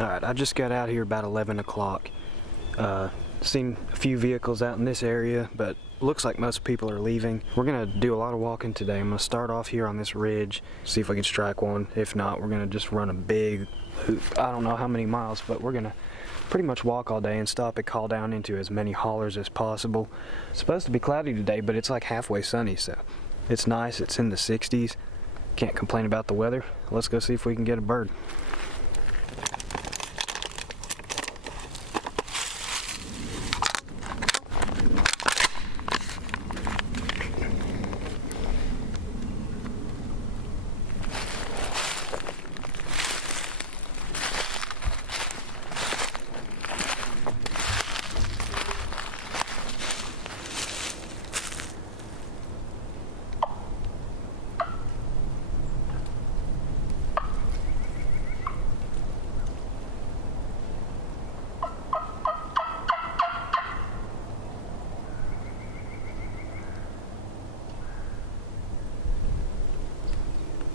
Alright, I just got out here about 11 o'clock. Seen a few vehicles out in this area, but looks like most people are leaving. We're gonna do a lot of walking today. I'm gonna start off here on this ridge, see if we can strike one. If not, we're gonna just run a big loop. I don't know how many miles, but we're gonna pretty much walk all day and stop and call down into as many hollers as possible. It's supposed to be cloudy today, but it's like halfway sunny, so it's nice. It's in the 60s. Can't complain about the weather. Let's go see if we can get a bird.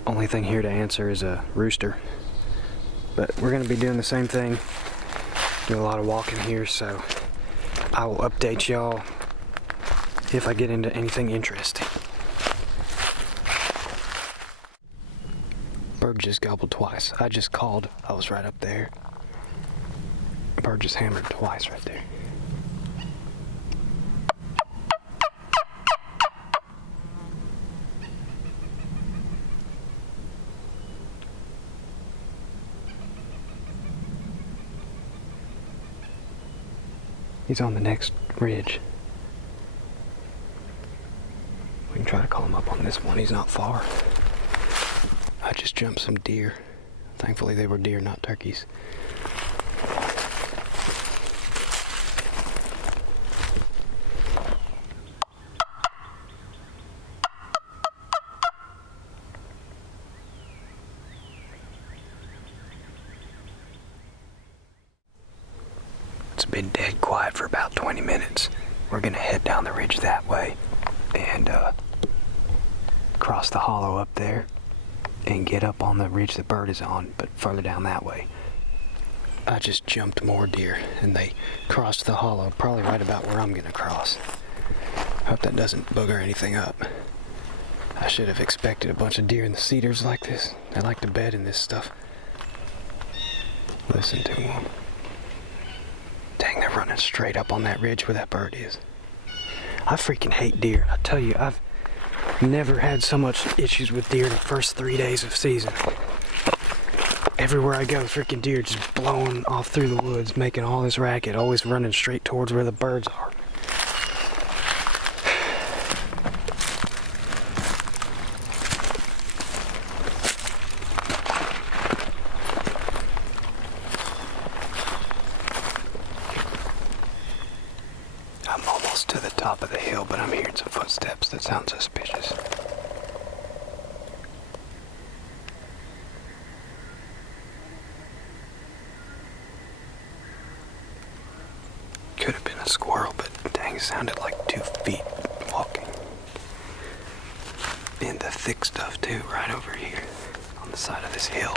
Only thing here to answer is a rooster. But we're going to be doing the same thing. Do a lot of walking here, so I will update y'all if I get into anything interesting. Bird just gobbled twice. I just called. I was right up there. Bird just hammered twice right there. He's on the next ridge. We can try to call him up on this one. He's not far. I just jumped some deer. Thankfully they were deer, not turkeys. It's been dead quiet for about 20 minutes. We're gonna head down the ridge that way and cross the hollow up there and get up on the ridge the bird is on, but further down that way. I just jumped more deer and they crossed the hollow probably right about where I'm gonna cross. Hope that doesn't booger anything up. I should have expected a bunch of deer in the cedars like this. They like to bed in this stuff. Listen to them. Dang, they're running straight up on that ridge where that bird is. I freaking hate deer. I tell you, I've never had so much issues with deer in the first 3 days of season. Everywhere I go, freaking deer just blowing off through the woods, making all this racket, always running straight towards where the birds are. I'm almost to the top of the hill, but I'm hearing some footsteps that sound suspicious. Could have been a squirrel, but dang, it sounded like 2 feet walking. And the thick stuff too, right over here on the side of this hill.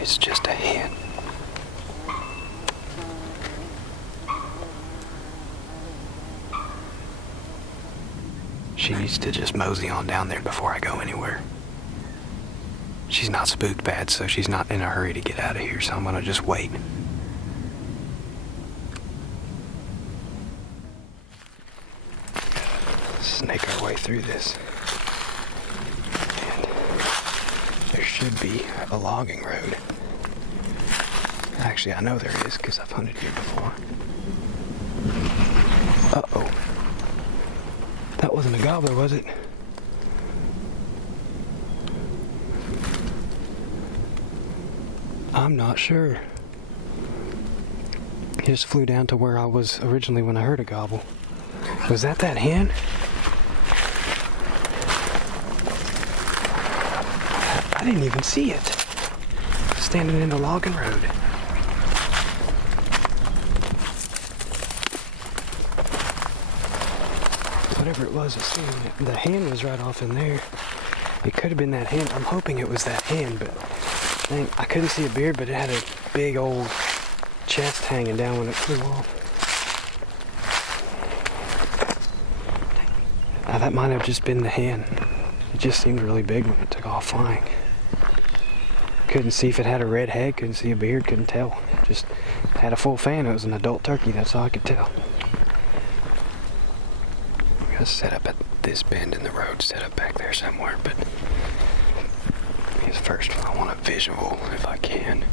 It's just a hen. She needs to just mosey on down there before I go anywhere. She's not spooked bad, so she's not in a hurry to get out of here, so I'm gonna just wait. Snake our way through this. And there should be a logging road. Actually, I know there is, because I've hunted here before. Uh-oh. That wasn't a gobbler, was it? I'm not sure. He just flew down to where I was originally when I heard a gobble. Was that hen? I didn't even see it. Standing in the logging road. Whatever it was, the hen was right off in there. It could have been that hen. I'm hoping it was that hen, but dang, I couldn't see a beard, but it had a big old chest hanging down when it flew off. That might have just been the hen. It just seemed really big when it took off flying. Couldn't see if it had a red head, couldn't see a beard, couldn't tell. Just had a full fan. It was an adult turkey, that's all I could tell. I'm gonna set up at this bend in the road, set up back there somewhere, but first I want a visual if I can.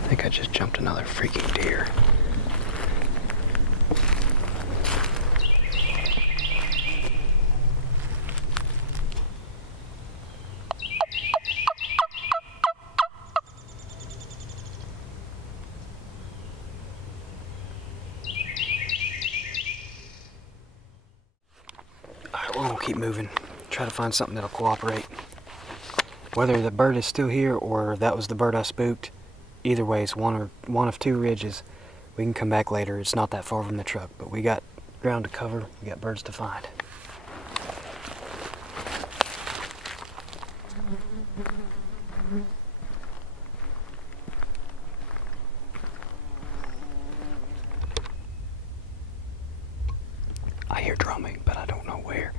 I think I just jumped another freaking deer. Alright, we're gonna keep moving. Try to find something that'll cooperate. Whether the bird is still here or that was the bird I spooked, either way, it's one of two ridges. We can come back later. It's not that far from the truck, but we got ground to cover. We got birds to find. I hear drumming, but I don't know where.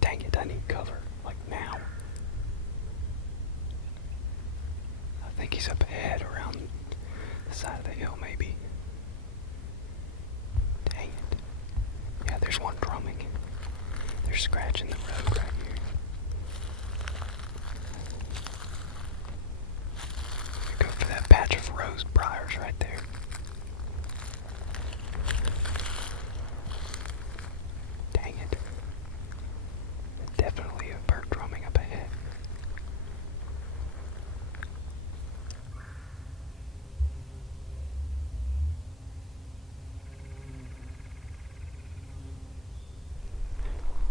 Dang it, I need cover, like now. I think he's up ahead around the side of the hill, maybe. Dang it. Yeah, there's one drumming. They're scratching the road right here. Go for that patch of rose briars right there. Dang it. Definitely a bird drumming up ahead.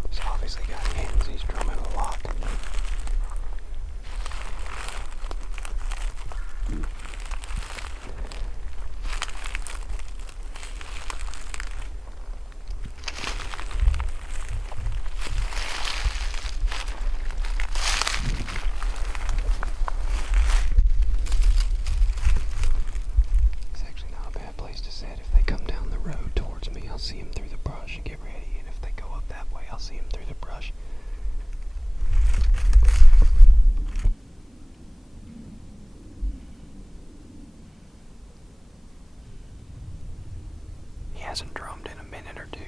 He's obviously got hands. He's drumming a lot. It's actually not a bad place to sit. If they come down the road towards me, I'll see them through the brush and get ready. And if they go up that way, I'll see them through the brush. He hasn't drummed in a minute or two.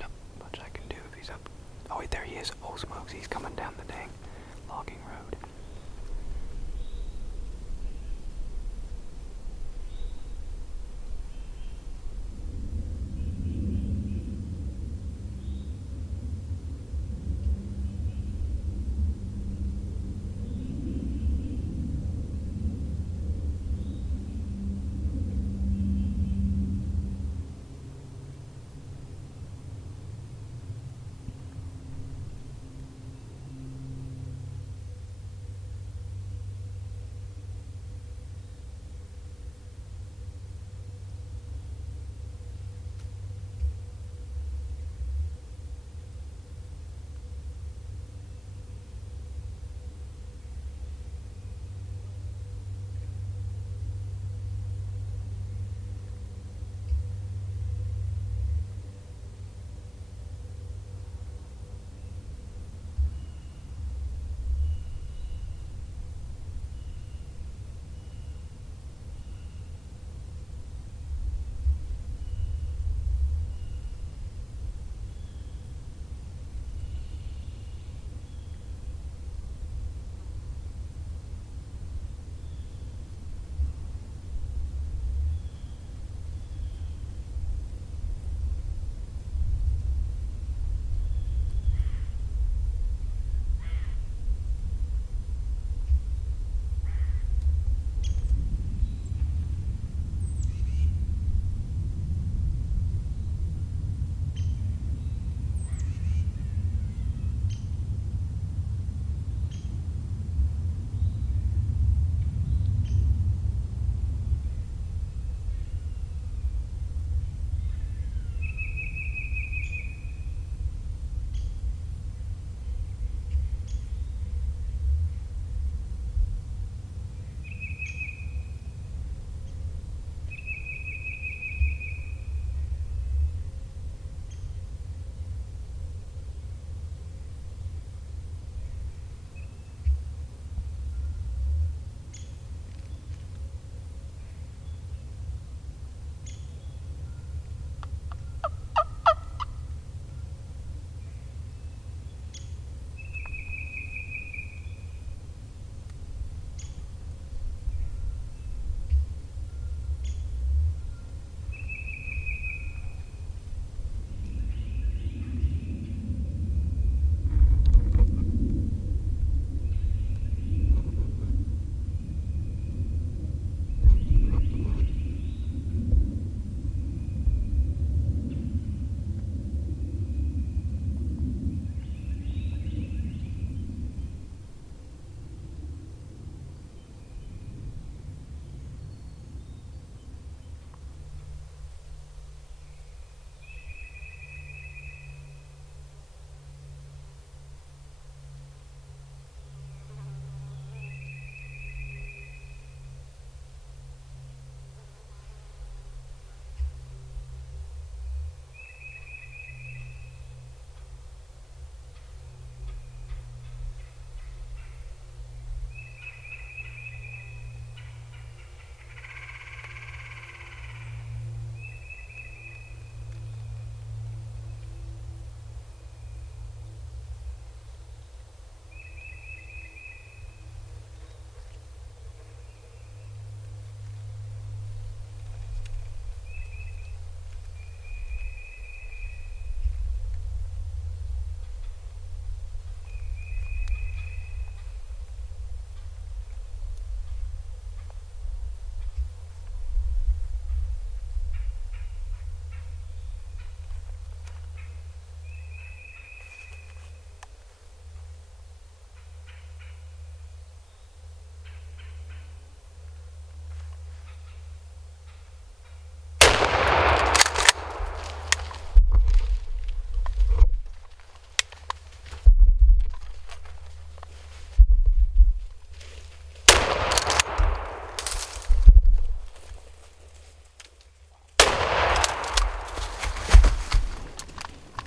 Not much I can do if he's up. Oh wait, there he is. Oh smokes, he's coming down the dang logging road.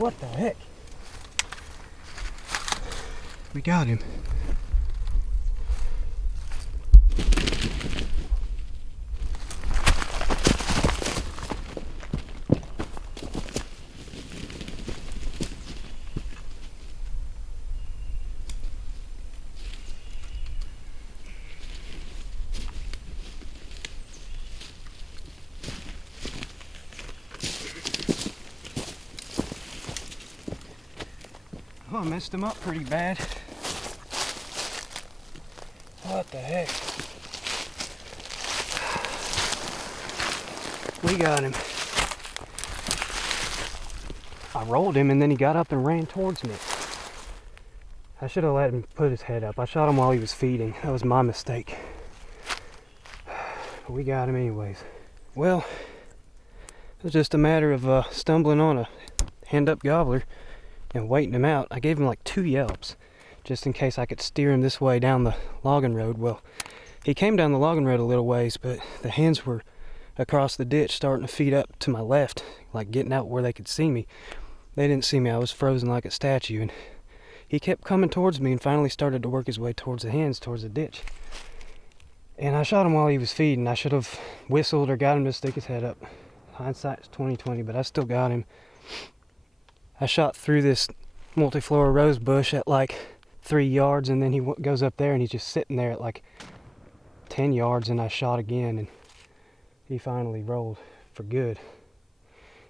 What the heck? We got him. Oh, I messed him up pretty bad. What the heck? We got him. I rolled him and then he got up and ran towards me. I should have let him put his head up. I shot him while he was feeding. That was my mistake. But we got him anyways. Well, it was just a matter of stumbling on a hand-up gobbler and waiting him out. I gave him like 2 yelps just in case I could steer him this way down the logging road. Well, he came down the logging road a little ways, but the hens were across the ditch starting to feed up to my left, like getting out where they could see me. They didn't see me. I was frozen like a statue, and he kept coming towards me and finally started to work his way towards the hens, towards the ditch. And I shot him while he was feeding. I should have whistled or got him to stick his head up. Hindsight's 20/20, but I still got him. I shot through this multiflora rose bush at like 3 yards, and then he goes up there and he's just sitting there at like 10 yards, and I shot again, and he finally rolled for good.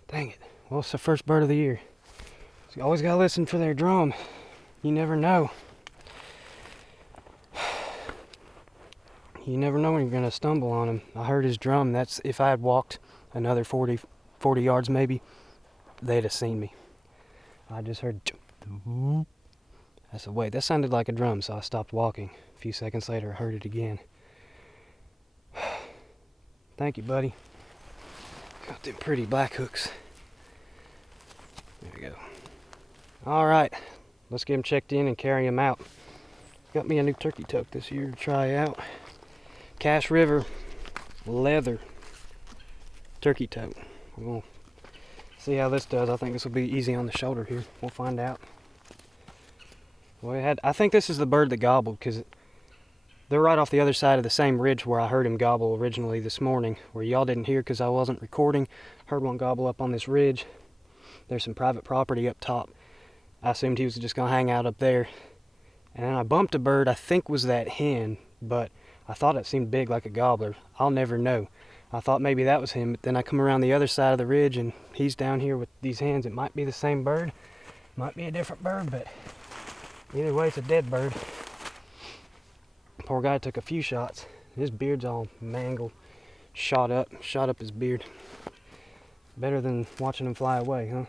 Dang it. Well, it's the first bird of the year. So you always gotta listen for their drum. You never know. You never know when you're gonna stumble on him. I heard his drum. That's if I had walked another 40 yards maybe, they'd have seen me. I just heard. I said, wait, that sounded like a drum, so I stopped walking. A few seconds later, I heard it again. Thank you, buddy. Got them pretty black hooks. There we go. All right, let's get him checked in and carry him out. Got me a new turkey toke this year to try out. Cache River leather turkey tote. We'll see how this does. I think this will be easy on the shoulder here. We'll find out. Well, I think this is the bird that gobbled, because they're right off the other side of the same ridge where I heard him gobble originally this morning, where y'all didn't hear because I wasn't recording. Heard one gobble up on this ridge. There's some private property up top. I assumed he was just going to hang out up there. And then I bumped a bird I think was that hen, but I thought it seemed big like a gobbler. I'll never know. I thought maybe that was him, but then I come around the other side of the ridge and he's down here with these hens. It might be the same bird, might be a different bird, but either way it's a dead bird. Poor guy took a few shots. His beard's all mangled, shot up his beard. Better than watching him fly away, huh?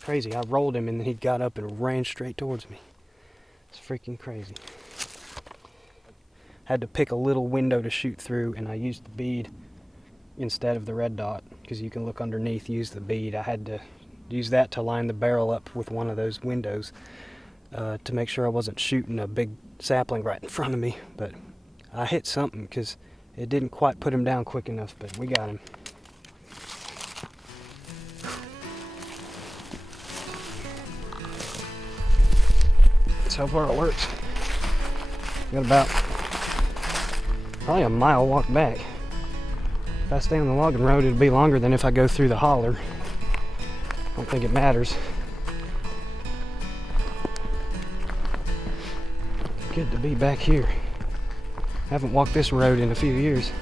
Crazy. I rolled him and then he got up and ran straight towards me. It's freaking crazy. Had to pick a little window to shoot through, and I used the bead instead of the red dot, because you can look underneath, use the bead. I had to use that to line the barrel up with one of those windows to make sure I wasn't shooting a big sapling right in front of me. But I hit something because it didn't quite put him down quick enough, but we got him. So far it works. Got about probably a mile walk back. If I stay on the logging road, it'll be longer than if I go through the holler. I don't think it matters. Good to be back here. Haven't walked this road in a few years.